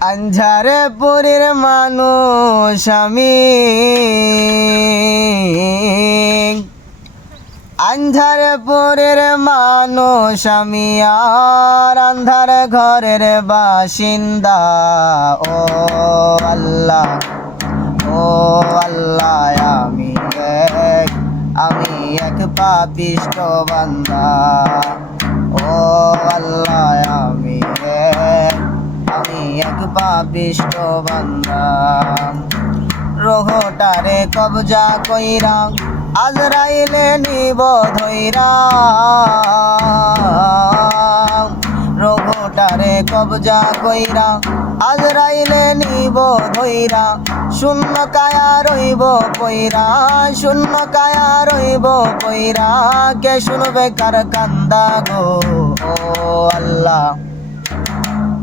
আঞ্ঝারে পুরীর মানুষ আমি। আন্ধার পুরের মানুষ আমি আর আন্ধার ঘরের বাসিন্দা। ও আল্লাহ ও আল্লাহ, আমি এক আমি এক পাপিষ্ট বান্দা। বান্দা রোহটারে কবজা কইরা আজরাইলে নিব ধইরা রোহটারে কবজা কইরা আজরাইলে নিব ধইরা শূন্য কায়া রইব কইরা, শূন্য কায়া রইব কইরা। কে শুনবে কার কান্দা গো? আল্লাহ।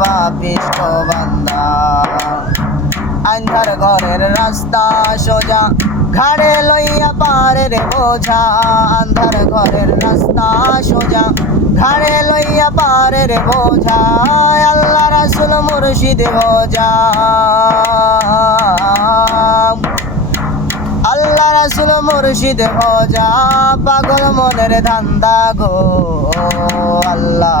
পাপিষ্ট আন্ধার ঘরের রাস্তা সোজা, ঘাড়ে লইয়া পারের বোঝা। আন্ধার ঘরের রাস্তা সোজা, ঘাড়ে লইয়া পারের বোঝা। আল্লাহ রাসুল মুর্শিদ বোঝা আল্লাহ রাসুল মুর্শিদ বোঝা পাগল মনের ধান্দা গো, আল্লাহ।